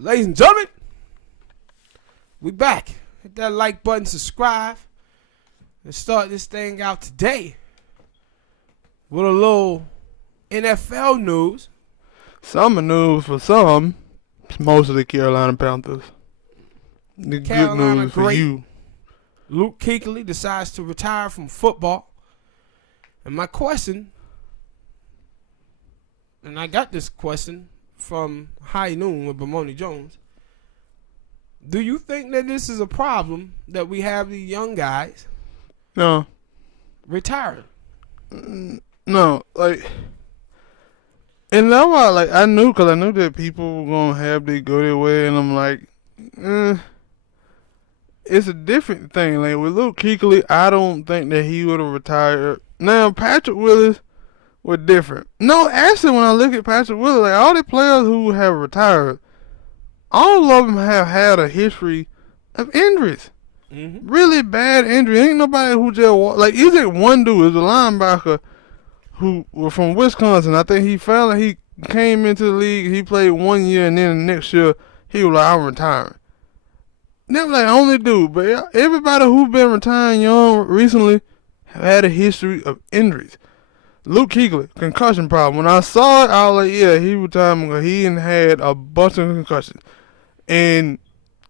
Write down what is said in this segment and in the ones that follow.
Ladies and gentlemen, we back. Hit that like button, subscribe. Let's start this thing out today with a little NFL news. Summer news for some. It's mostly Carolina Panthers. The Carolina good news for great. you. Luke Kuechly decides to retire from football. And my question, and I got this question from High Noon with Bamoni Jones. Do you think that this is a problem that we have these young guys No. retiring? No. And that's why, I knew that people were going to have their go their way, and I'm like, it's a different thing. Like, with Luke Kuechly, I don't think that he would have retired. Now, Patrick Willis was different. No, actually, when I look at Patrick Willis, all the players who have retired, all of them have had a history of injuries. Mm-hmm. Really bad injury. Ain't nobody who just is it one dude? Is a linebacker who was from Wisconsin. I think he came into the league. He played 1 year, and then the next year he was like, I'm retiring. That was the only dude. But everybody who's been retiring young recently have had a history of injuries. Luke Kuechly, concussion problem. When I saw it, I was like, yeah, he retired because he had a bunch of concussions. And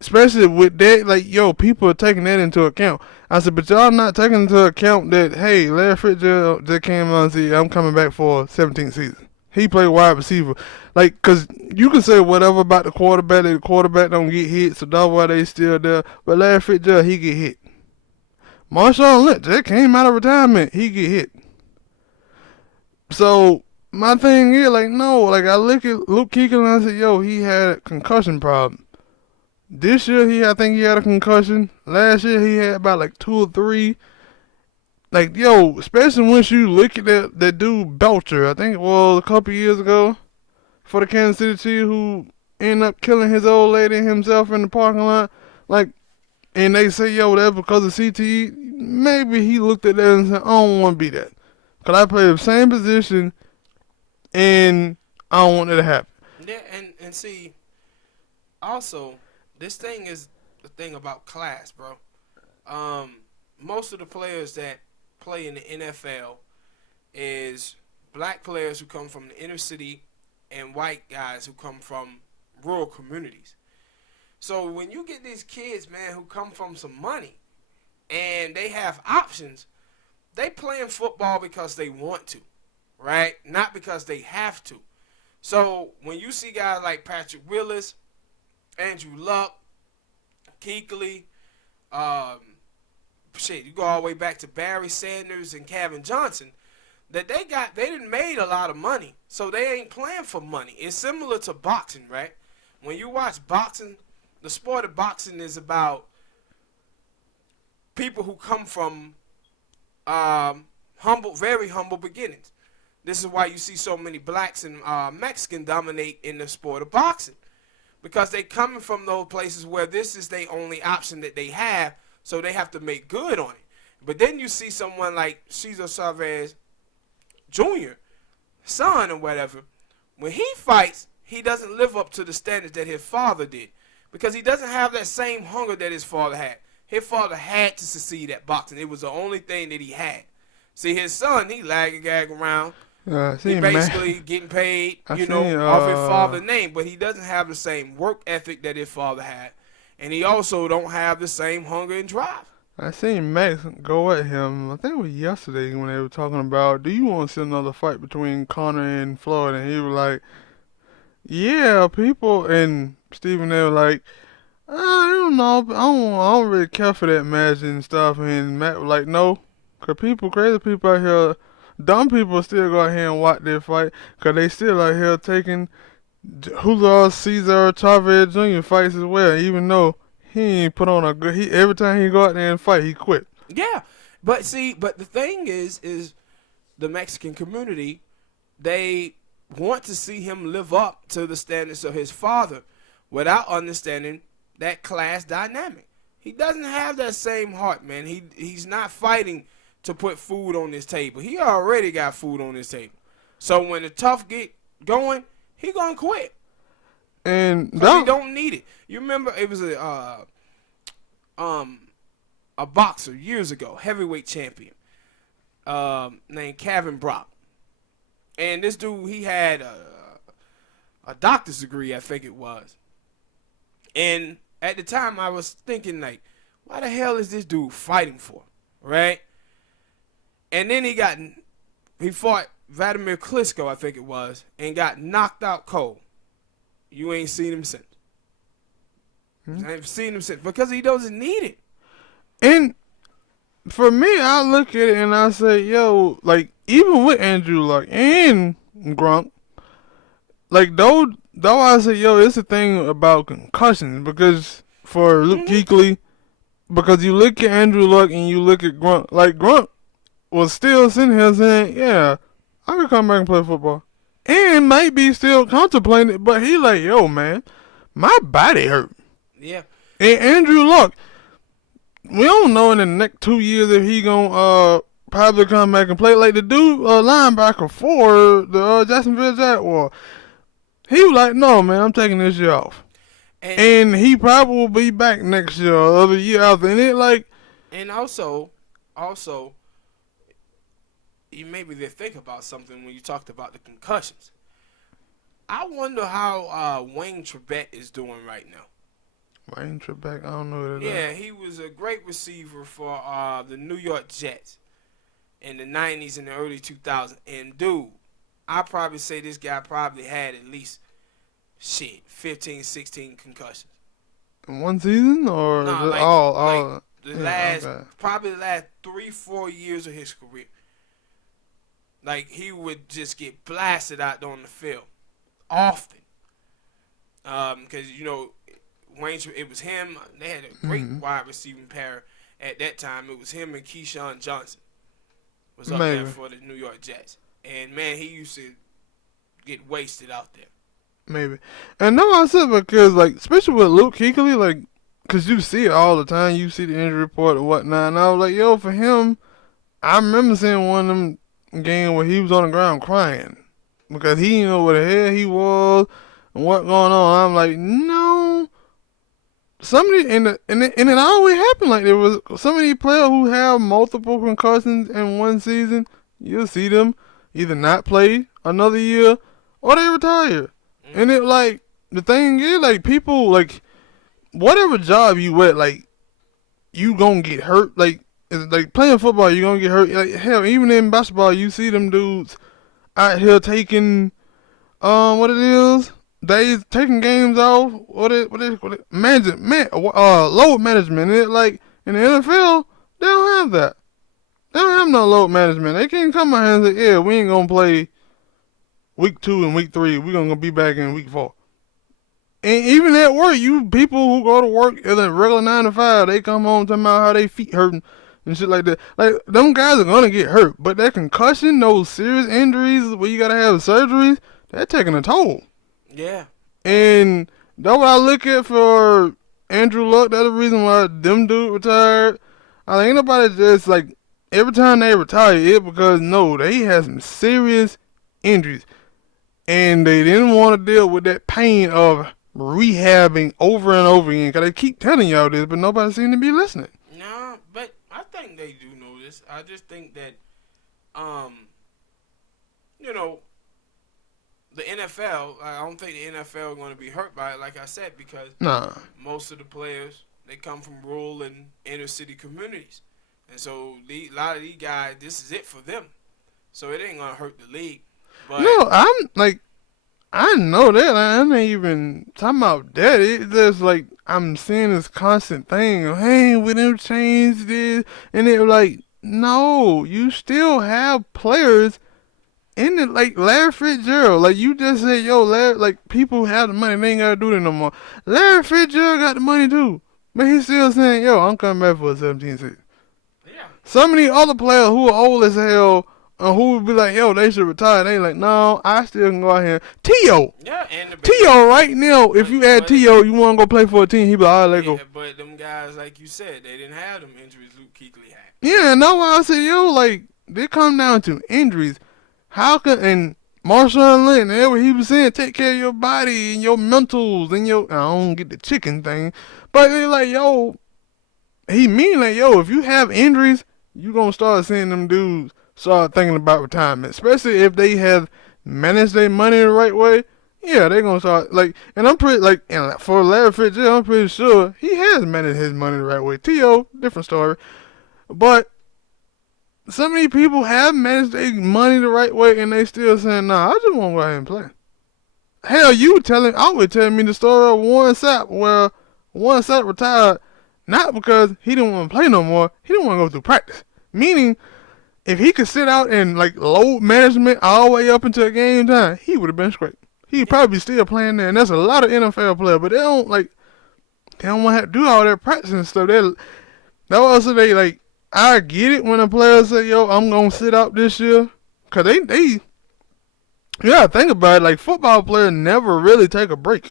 especially with that, people are taking that into account. I said, but y'all not taking into account that, hey, Larry Fitzgerald just came out and said, I'm coming back for 17th season. He played wide receiver. Because you can say whatever about the quarterback, that the quarterback don't get hit, so that's why they still there. But Larry Fitzgerald, he get hit. Marshawn Lynch, that came out of retirement, he get hit. So, my thing is, I look at Luke Kuechly and I said, he had a concussion problem. This year, I think he had a concussion. Last year, he had about 2 or 3. Especially once you look at that dude Belcher, I think it was a couple years ago, for the Kansas City Chiefs, who ended up killing his old lady himself in the parking lot. And they say, that's because of CTE. Maybe he looked at that and said, I don't want to be that. Because I play the same position, and I don't want it to happen. Yeah, and see, also, this thing is the thing about class, bro. Most of the players that play in the NFL is black players who come from the inner city and white guys who come from rural communities. So when you get these kids, man, who come from some money and they have options, they playing football because they want to, right? Not because they have to. So when you see guys like Patrick Willis, Andrew Luck, Kuechly, you go all the way back to Barry Sanders and Calvin Johnson, that they didn't made a lot of money, so they ain't playing for money. It's similar to boxing, right? When you watch boxing, the sport of boxing is about people who come from very humble beginnings. This is why you see so many blacks and Mexican dominate in the sport of boxing, because they coming from those places where this is their only option that they have, so they have to make good on it. But then you see someone like Cesar Chavez Jr., son or whatever, when he fights, he doesn't live up to the standards that his father did, because he doesn't have that same hunger that his father had. His father had to succeed at boxing. It was the only thing that he had. See, his son, he gag around. He basically getting paid, off his father's name, but he doesn't have the same work ethic that his father had, and he also don't have the same hunger and drive. I seen Max go at him, I think it was yesterday, when they were talking about, do you want to see another fight between Conor and Floyd? And he was like, yeah, people, and Stephen, they were like, I don't know, I don't really care for that match and stuff. And Matt was like, no, because crazy people out here, dumb people still go out here and watch their fight, because they still out here taking Julio Cesar Chavez Jr. fights as well, even though he ain't put on a good, every time he go out there and fight, he quit. Yeah, but the thing is the Mexican community, they want to see him live up to the standards of his father without understanding that class dynamic. He doesn't have that same heart, man. He's not fighting to put food on his table. He already got food on his table. So when the tough get going, he gonna quit. And because he don't need it. You remember it was a boxer years ago, heavyweight champion, named Kevin Brock, and this dude he had a doctor's degree, I think it was, and at the time I was thinking like, why the hell is this dude fighting for, right? And then he fought Vladimir Klitschko, I think it was, and got knocked out cold. You ain't seen him since. I ain't seen him since because he doesn't need it. And for me, I look at it and I say, yo, like, even with Andrew Luck and Gronk, like, though I say, yo, it's a thing about concussions because for Luke Kuechly, because you look at Andrew Luck and you look at Gronk, like, Gronk was still sitting here saying, yeah, I could come back and play football. And might be still contemplating it, but he like, yo, man, my body hurt. Yeah. And Andrew Luck, we don't know in the next 2 years if he gonna probably come back and play. Like the dude linebacker for the Jacksonville Jaguars, he was like, no, man, I'm taking this year off. And he probably will be back next year or the year after. And it like, and also, you made me think about something when you talked about the concussions. I wonder how Wayne Trebek is doing right now. Wayne Trebek, I don't know what it is. Yeah, he was a great receiver for the New York Jets in the 90s and the early 2000s. And, dude, I'd probably say this guy probably had at least, 15, 16 concussions. In one season or no, just like, all? Probably the last 3-4 years of his career. Like, he would just get blasted out on the field often. Because, you know, Wayne, it was him. They had a great wide receiving pair at that time. It was him and Keyshawn Johnson was up there for the New York Jets. And, man, he used to get wasted out there. Maybe. And no, I said because, like, especially with Luke Kuechly, like, because you see it all the time. You see the injury report or whatnot. And I was like, yo, for him, I remember seeing one of them games where he was on the ground crying because he didn't know what the hell he was and what going on. I'm like, no. Somebody and it always happened like there was some of these players who have multiple concussions in one season. You'll see them either not play another year or they retire. And it like the thing is like people like whatever job you at, like you gonna get hurt. Like it's like playing football, you gonna get hurt. Like hell, even in basketball, you see them dudes out here taking what it is. They taking games off. What it management, load management. And it like in the NFL, they don't have that. They don't have no load management. They can't come out here and say, yeah, we ain't gonna play week 2 and week 3. We're gonna be back in week 4. And even at work, you people who go to work at a regular 9 to 5, they come home talking about how they feet hurting and shit like that. Like them guys are gonna get hurt, but that concussion, those serious injuries where you gotta have surgeries, they're taking a toll. Yeah. And that's what I look at for Andrew Luck. That's the reason why them dude retired. I ain't nobody just like every time they retire it because no, they had some serious injuries. And they didn't want to deal with that pain of rehabbing over and over again. Because they keep telling y'all this, but nobody seems to be listening. No, but I think they do know this. I just think that, you know, the NFL, I don't think the NFL are going to be hurt by it, like I said, because most of the players, they come from rural and inner city communities. And so a lot of these guys, this is it for them. So it ain't going to hurt the league. But no, I'm like, I know that. I ain't even talking about that. It's just like, I'm seeing this constant thing of, hey, we didn't change this. And it like, no, you still have players in it, like Larry Fitzgerald. Like you just said, yo, Larry, like people have the money, they ain't got to do that no more. Larry Fitzgerald got the money too. But he's still saying, yo, I'm coming back for a 17-6. Yeah. Some of these other players who are old as hell, who would be like, yo, they should retire. They like, no, I still can go out here. T.O. Yeah, and T.O. right now, if you add T.O., you want to go play for a team, he be like, all right, let go. But them guys, like you said, they didn't have them injuries Luke Kuechly had. Yeah, and that's why I said, yo, like, they come down to injuries. How can, and Marshawn Lynch, that's what he was saying. Take care of your body and your mentals and your. I don't get the chicken thing, but they like, yo, he mean like, yo, if you have injuries, you gonna start seeing them dudes start thinking about retirement, especially if they have managed their money the right way. Yeah, they gonna start like, and I'm pretty like, and for Larry Fitzgerald, I'm pretty sure he has managed his money the right way. T.O., different story, but so many people have managed their money the right way, and they still saying, "Nah, I just want to go ahead and play." Hell, always telling me the story of Warren Sapp, where Warren Sapp retired not because he didn't want to play no more, he didn't want to go through practice. Meaning, if he could sit out and like load management all the way up until game time, he would have been straight. He'd probably be still playing there, and that's a lot of NFL players, but they don't want to have to do all that practice and stuff. That also they like. I get it when a player say, "Yo, I'm gonna sit out this year," cause they yeah, think about it. Like football players never really take a break.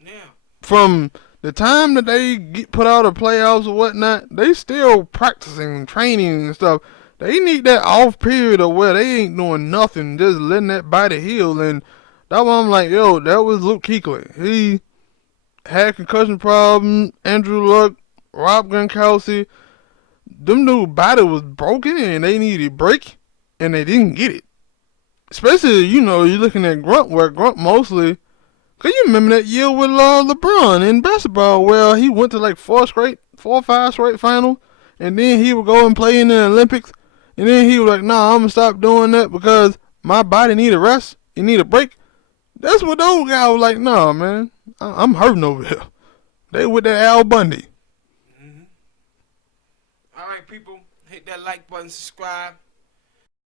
Yeah. From the time that they get put out of playoffs or whatnot, they still practicing, training and stuff. They need that off period of where they ain't doing nothing, just letting that body heal. And that's why I'm like, yo, that was Luke Kuechly. He had concussion problems. Andrew Luck, Rob Gronkowski. Them dude body was broken and they needed a break and they didn't get it. Especially, you're looking at Grunt, where Grunt mostly, cause you remember that year with LeBron in basketball where he went to like 4 or 5 straight finals, and then he would go and play in the Olympics, and then he was like, nah, I'm gonna stop doing that because my body need a rest, it need a break. That's what those guys was like, nah man, I'm hurting over here. They with that Al Bundy. All right, people, hit that like button, subscribe.